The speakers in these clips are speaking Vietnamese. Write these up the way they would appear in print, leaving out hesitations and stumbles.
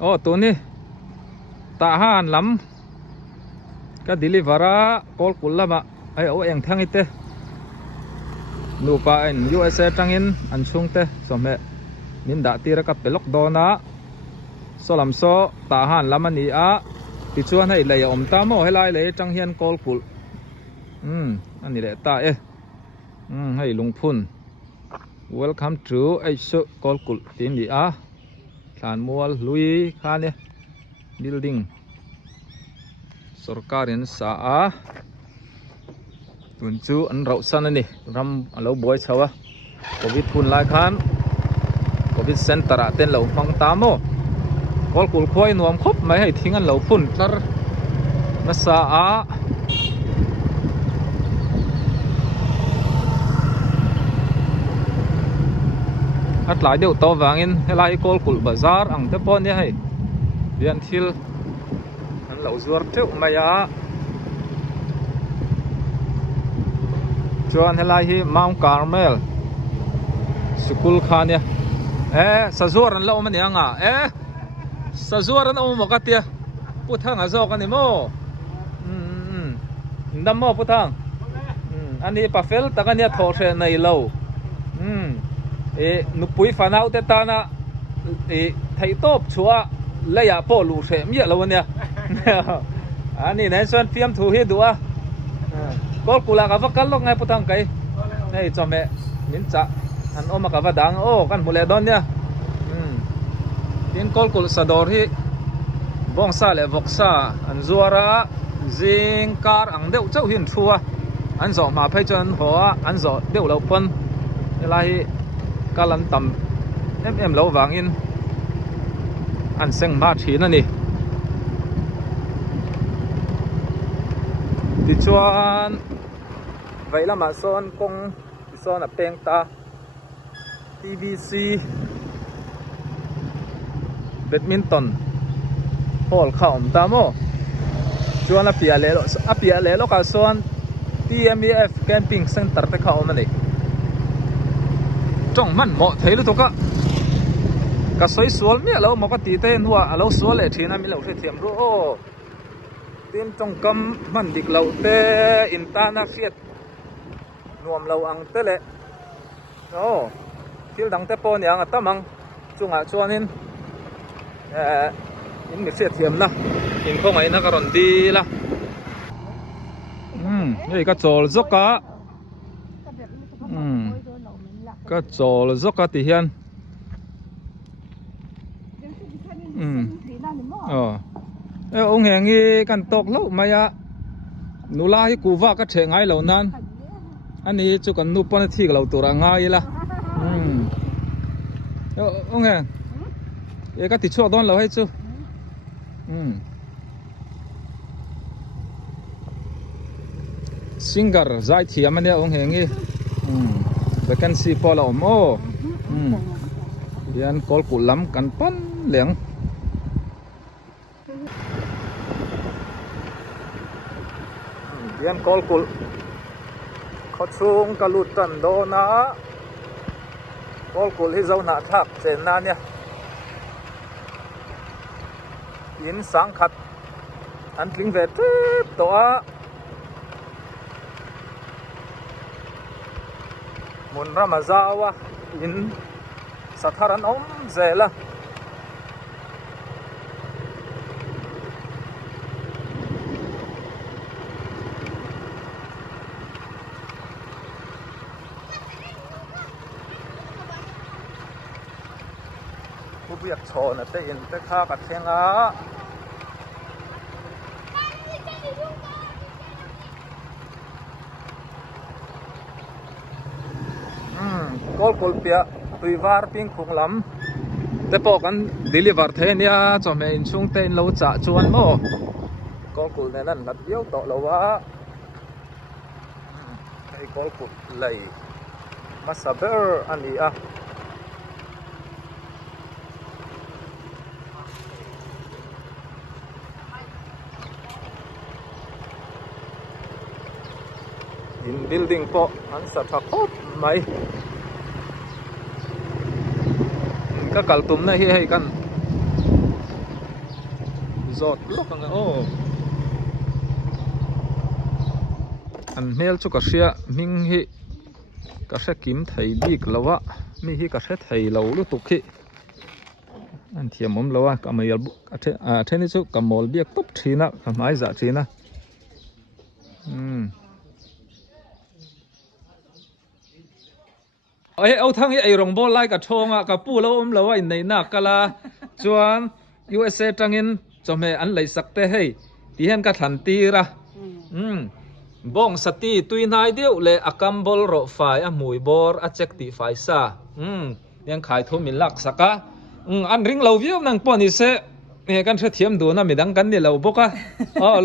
โอ้ตัวนี้ตาห้านล้ำก็ดิลิเวอร์กอลกุลละมะไอโอเองทั้งอิเตนูปาอิน USA จังอินอันชุงเตสมัยนินดาตีระกับเปลกโดนะโซลัมโซตาห้านล้ำมันนี่อะติชวนให้เลยอมตามโมให้ไล่เลยจังเฮียนกอลกุลอันนี้แหละตาให้ลุงพุน Welcome to ไอชุกอลกุลทีมดีอะฐานมัวลุยข้าเนี่ย building สรการินสาตุนจูอันเราสันนี่รำเราบอยชาวะโควิดพุนหลายคันโควิดเซ็นเตอร์เต้นเราฟังตามโมกอลกุลควายนวมครบไม่ให้ทิ้งอันเราพุนตรนัสสาอัดหลายเดียวตัววางอินให้ไล่กอลกุลบาซาร์อังเทปอนเนี่ยให้เรียนทิลอันเราจวดเท่ามายาจวนให้ไล่ที่มาวคาร์เมลสกุลขาเนี่ยสะจวดอันเรามันยังสะจวดอันเอาหมกเตียพูดทางอาโซกันนี่โมดำโมพูดทางอันนี้ปะเฟลตะกันเนี่ยทอเชในเรานุปุยฟันเอาแต่ตานะไทยโต๊บชัวเลยอย่าโปลูเสมีอะไรวะเนี่ยอันนี้ในส่วนฟิล์มถูกให้ดูก็กูลากับกันลงไงพุทธังไก่ให้จอมแม่มินจ่าอันโอมากับดังโอ้กันบุเลดอนเนี่ยทีนกอลกุลสะดอร์ที่บองซาเลวกซาอันจัวระจิงการอังเดียวเจ้าหินชัวอันจอมาไปจนหัวอันจอเดียวเราปนอะไรกาลันต่ำเราวางอินอันเซ็งมาทีนั่นนี่ดิจวนไว้ละมาโซนกงโซนเปงตา TVC แบดมินตันฮอลข้าวตามโมจวนเปียเล่โลกับโซน TMEF Camping Center ไปเข้ามันนี่จ้องมันเหมาะเทลุตุก็สวยสวยเนี่ยเราหมอกตีเต้นว่าเราสวยเลยทีนั้นมีเราเทียมรู้โอ้ทีมจ้องกำมันดิกเราเตอินตานาเฟียดนวมเราอังเตเลยโอ้ที่ดังเตปอนอย่างตั้มังจุงชวนนินอินมีเฟียดเทียมนะอินคงไอ้นักรอนดีละนี่ก็โจลซกกะก็โจลซกกะที่เฮียนองค์แห่งนี้กันตกแล้วมายะนุลาที่กูว่าก็เฉงไงเหล่านั้นอันนี้จุกันนุปนที่เราตัวง่ายละองค์แห่งก็ติดชั่วโดนเราให้จูซิงเกอร์ใจเทียมันเนี่ยองค์แห่งนี้เวกันซีพอเราโม่เรียนกอลกุลล้ำกันปั้นเหลียงเรียนกอลกุลเขาชุงกะลุตันโดนะกอลกุลที่เจ้าหน้าทักเจนนั่นเนี่ยยินสังขัดอันกลิ้งเวทตัวมุนรามาซาวะยินสัทธารันอมเจละผู้เบียกโชนแต่อินแต่ข้ากัดเชียงกอลกุลเปียตุยวาร์พิงคุงลำแต่พอกันดิลิเวอร์เทเนี่ยจะไม่ช่วงเต้นเราจะชวนโมกอลกุลในนั้นนัดเดียวต่อเราว่าไอ้กอลกุลเลยมาสับเบอร์อันนี้อินบิลดิ้งพออันสัตว์ครบไหมก็กัลตุ่มนะให้กัน zot lok ang o an mel chu ka hria ming hi ka hre kim thei dik lawa mi hi ka hre thei lo lu tuk hi an thiam om lawa ka mai al a theni chu ka mol biak top thina ka mai za thina au thang hi ai rong bol lai ka thonga ka pu lo lawa in nei na kala chuan USA tangin chome an lei sakte hei ti hen ka than ti ra bong sati tui nai deu le akam bol ro fai a mui bor a check ti fai sa yang khai thu min lak saka an ring lo viu nang poni se he kan thre thiam du na midang kan ni lo boka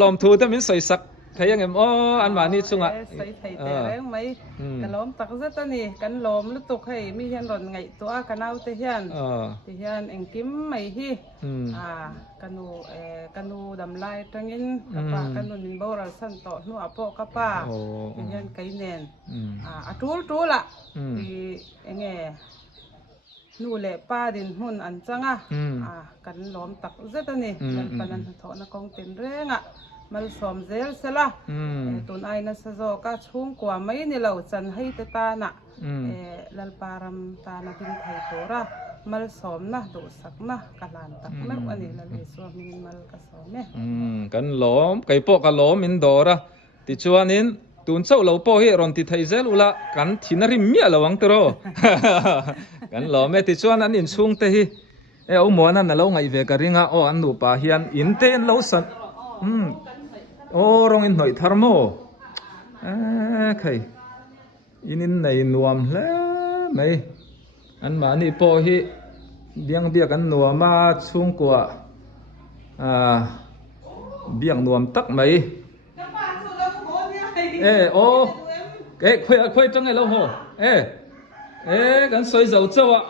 lom thu ta min soi sak thấy anh em ăn mà đi chung ạ thấy đấy mấy cái lóm tắc rất là nè cái lóm lúc tục hay mi hiền rồi ngày tua cái nào thì hiền anh kiếm mày hi cái nu đầm lai trăng in cái nu mình bao là sân tọt nu apo kapa thì hiền cái nền trú lạ thì anh nghe nu lệ pa din hun ăn chăng cái lóm tắc rất là nè lần phần thọ nó công tiền reng ạ mal som zel sela tun ai na sa zo ka chung kwa mai ni lo chan hei te ta na lal param ta na bin thai tora mal som na do sak na kalan tak mer ani la le so min mal ka som me kan lom kai po ka lom in dora ti chuanin tun chau lo po hi ron ti thai zel ula kan thinari mi lawang tero kan lom me ti chuan an in chung te hi au mo na na lo ngai ve ka ringa an nu pa hian in ten lo san rong in noi tharmo khai inin nei nuam hle mai an ma ni po hi biang bia kan nuama chung kwa biang nuam tak mai khoi trong ngày lâu hồ kan soi dầu châu ạ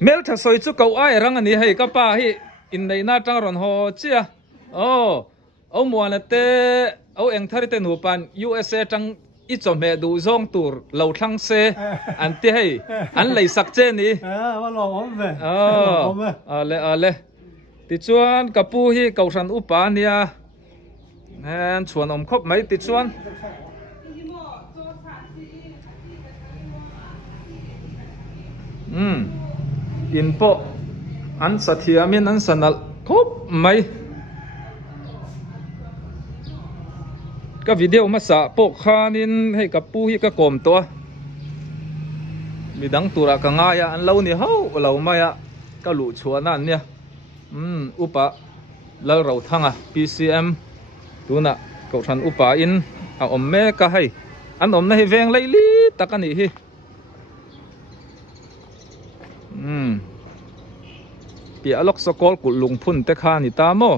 mel tha soi chu kau ai rang ani hei ka pa hi in nei na tang ron ho chia au muan te au eng thari te nu pan USA tang i chome du zong tur lo thlang se an te hei an lei sak che ni wa lo om ve ale ti chuan kapu hi kau ran upa nia an chuan om khop mai ti chuan in po an sathiamin an sanal khop mai ka video ma sa po khanin hei ka pu hi ka kom to midang tura ka nga ya an lo ni ho lo ma ya ka lu chuana nia upa lal ro thanga PCM tuna ko than upa in a om me ka hei an om na hi veng leili takani hi pi alok sokol ku lungphun te kha ni ta mo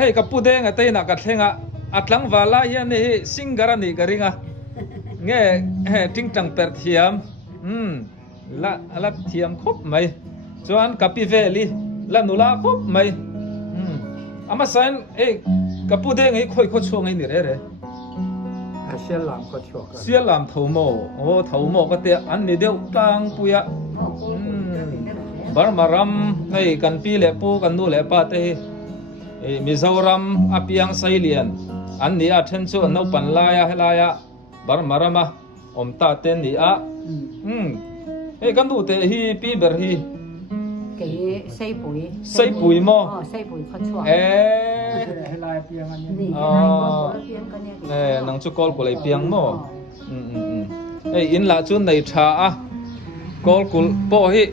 hei ka pu deng ate na ka thlenga atlang wala hian ni singara ni garinga nge ting tang per thiam la thiam khop mai chuan kapi veli la nula khop mai ama san ka pu deng ei khoi kho chuang ei ni re xian lam kho chok xian lam thomo ka te an ni deu tang puya barmaram nei kan pi le pu kan nu le pa te Mizoram apiang sailian an ni a then chu no pan laya barmarama om ta ten ni a kan du te hi pi ber hi cái sei pui mo xây bụi khó chua lai piang an ni nang chu kol ko lai piang mo in la chu nei tha a kol kul po hi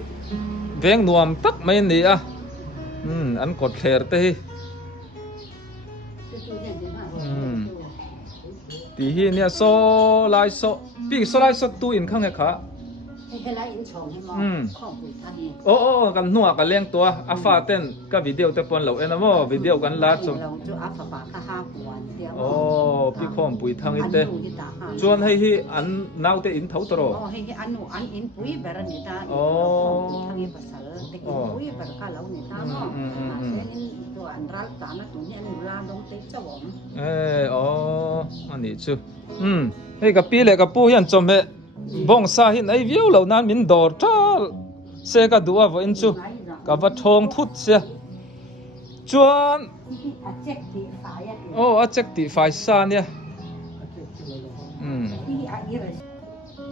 veng nuam tak mai ni a an kot thler te hi ti hi nia so lai so tu in khang he kha ให้ไล่อินชงให้มองข้อปุ๋ยท่านนี่ โอ้กันนัวกันเลี้ยงตัวอาฟาเต้นก็วิดีโอแต่ปนเหล่าเอ็นนะโมวิดีโอกันลาสม เราจะอัฟปาค่าห้าหัวเดียว โอ้พี่ข้อมปุ๋ยทางอินเตจวนให้ฮีอันนาวเตอินเท่าตรอ ให้อันนู้อันอินปุ๋ยแบบนี้ตาทางนี้ภาษาเด็กปุ๋ยแบบข้าเราเนี่ยตาเนาะเส้นตัวอันรักตานะตัวนี้อันนี้ลาดงติดจ้าผม อ๋ออันนี้จูให้กับปีเลยกับปูยันจอมเฮบงซาหินไอวิวเหล่านั้นมินดอร์ทัลเสกดัววอินจูกับวัดทองพุทธเสียจวนโอ้อาเจกติไฟซาเนี่ย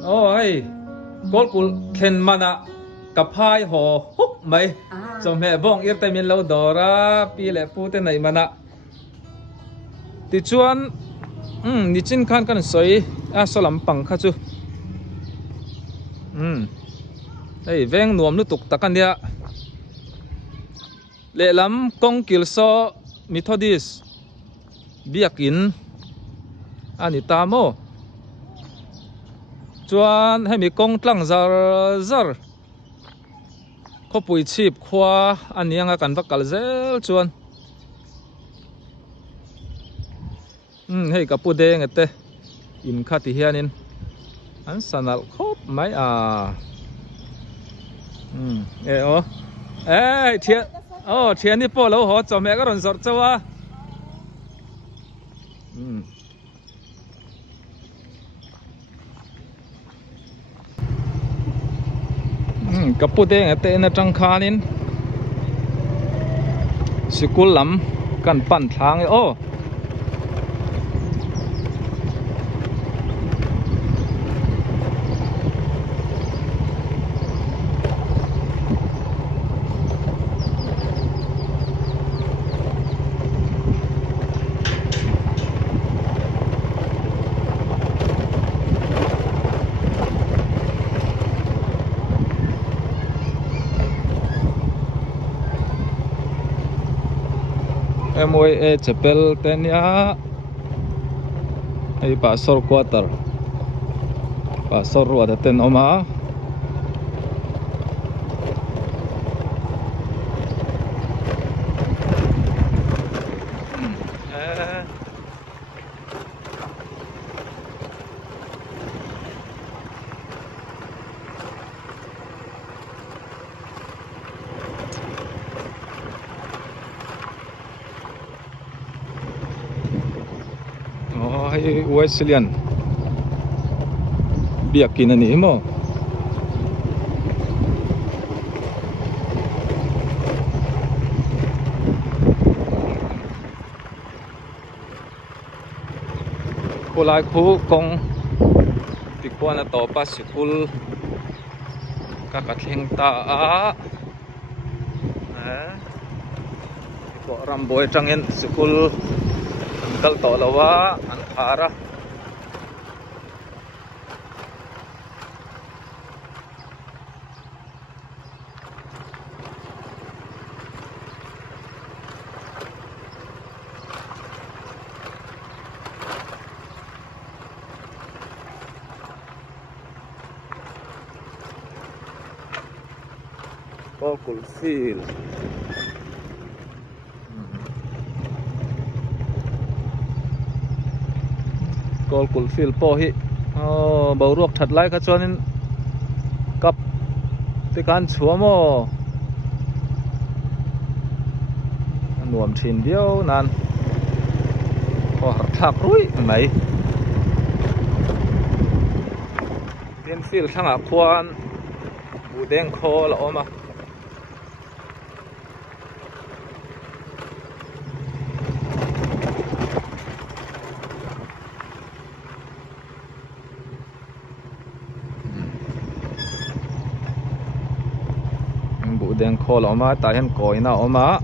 โอ้ให้กอลกุลเข็นมันอะกับพายห่อฮุบไหมจอมเฮบงอิรตมินเหล่าดอระปีเลยปูเตไหนมันอะติจวนนิจินคันกันสวยสลัมปังข้าจูไอ้เวงนวมลุตุกตะกันเดียเลลำกงกิลโซมิทอดิสเบียกินอันนี้ตามโมจวนให้มีกงตั้งซาร์เขาปุยชีบขวาอันนี้ยังกันวักกัลเซลจวนให้กับปูเดงเอเตอินคาติเฮียนินอันสนัลครบไหมเทียเทียนนี่พอแล้วหัวจอมแม่ก็รอนสดจ้าวะกับปูเดงเอเตนจังคานินสกุลลำกันปั่นทางMOA Chapel Tenya ay Pasor Quarter Pasor Ruada Ten Oma Wesleyan biyak kinani mo kulay ko kung tikwa na to pa sikul kakatling taa ko ramboy trangin sikul kal to lawa ang para Coalfield Coalfield po hi bầu ruột thật lại cho nên cặp cái can chúa mò nuông chín điêu nan thạc rúi mấy bên field thằng ạ quan bù đen khô là ôm à bù đen khô là ôm à tại hen còi nào ôm à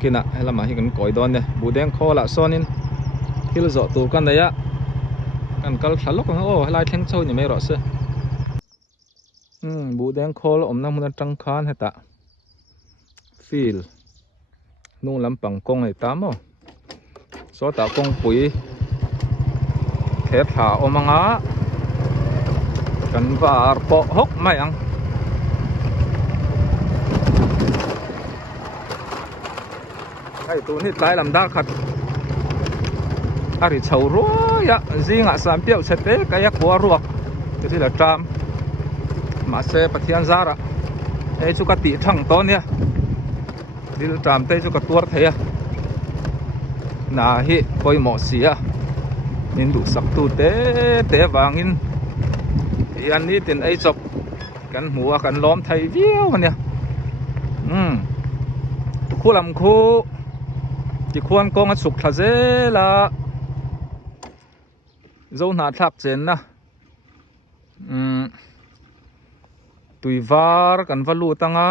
kia nè hay là mà hi cần còi đòn nè bù đen khô là son in khi là dọ tù căn đấy á căn cal khá lúc hay lại thèn sâu như mấy rõ xưa bù đen khô là ôm năm mươi trăng khan hay ta field nung làm bằng công này tám số tạo công quỷ thép thả ôm á kan var po hok mai ang ai tu ni lai lam da khat ari chau ro ya zinga sam piau chete kaya kwa ruak ti la tram ma se pathian zara e chu ka ti thang to nia dil tram te chu ka tur thaya na hi poi mo sia nin du sak tu te wangin yan ni tin ai chok kan hua kan lom thai viu nia khu lam khu ti khuan kong a suk tha zela zo na thak chen na tui var kan valu tanga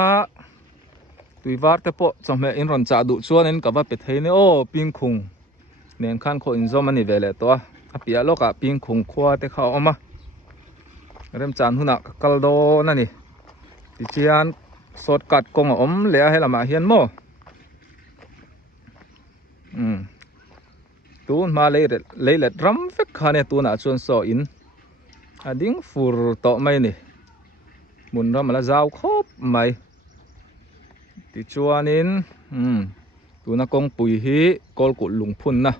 tui var te po chome in ron cha du chuan in ka va pe thei ne o ping khung nen khan kho in zo mani vele to a pia loka ping khung khwa te kha oma rem chan huna kal do na ni ti chian sot kat kong om le a helama hian mo tu ma le let ram vek khane tu na chuan so in ading fur to mai ni mun ram la zau khop mai ti chuan in tu na kong pui hi kol ku lung phun na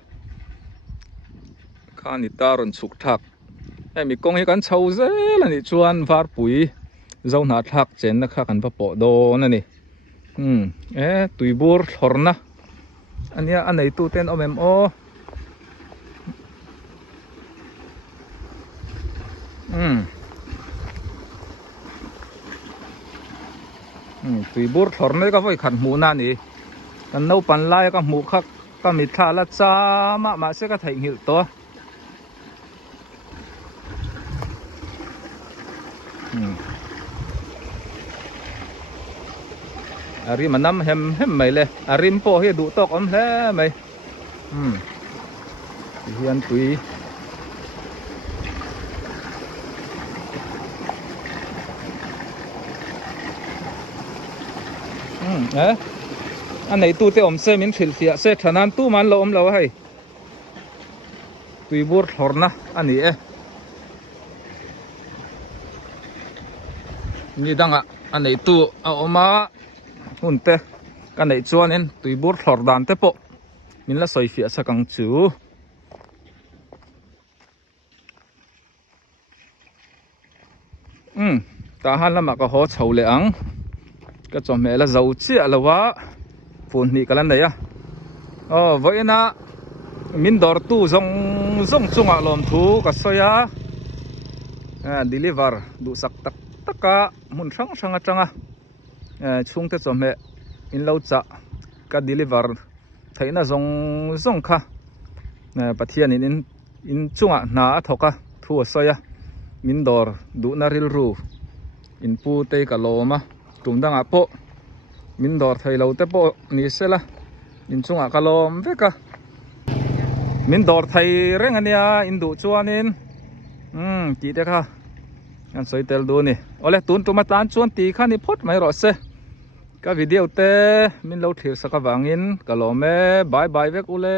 khani taron chuk thak ai mi kong hi kan chho zel ani chuan var pui zo na thak chen na kha kan pa po do na ni e tui bur thorna ania anei tu ten omem o tui bur thorna ka voi khan mu na ni kan no pan lai ka mu khak ka mi tha la cha ma se ka thai hil to ari manam hem mai le arim po hi du tok om hle mai hian tui anh này tu te om se min thil thia se thanan tu man lo om lo hai tui bur thorna ani e ni danga anh này tu a oma hun te kan nei chuan in tui bur thor dan te po min la soi fia sakang chu ta han lama ka ho chho le ang ka chom me la zau chi alawa phun ni kalan nei a voi na min dor tu zong chunga lom thu ka soya deliver du sak tak taka mun sang atanga chung te chom me in lo cha ka deliver thaina zong kha pathian in chunga na thoka thu soya min dor du na ril ru in pu te ka loma tungdanga po min dor thai lo te po ni sela in chunga kalom veka min dor thai reng ania in du chuanin ti te kha an soi tel du ni ole tun tuma tan chuan ti kha ni phot mai ro se ka video te min lo thir saka wangin kalome bye bye vek ule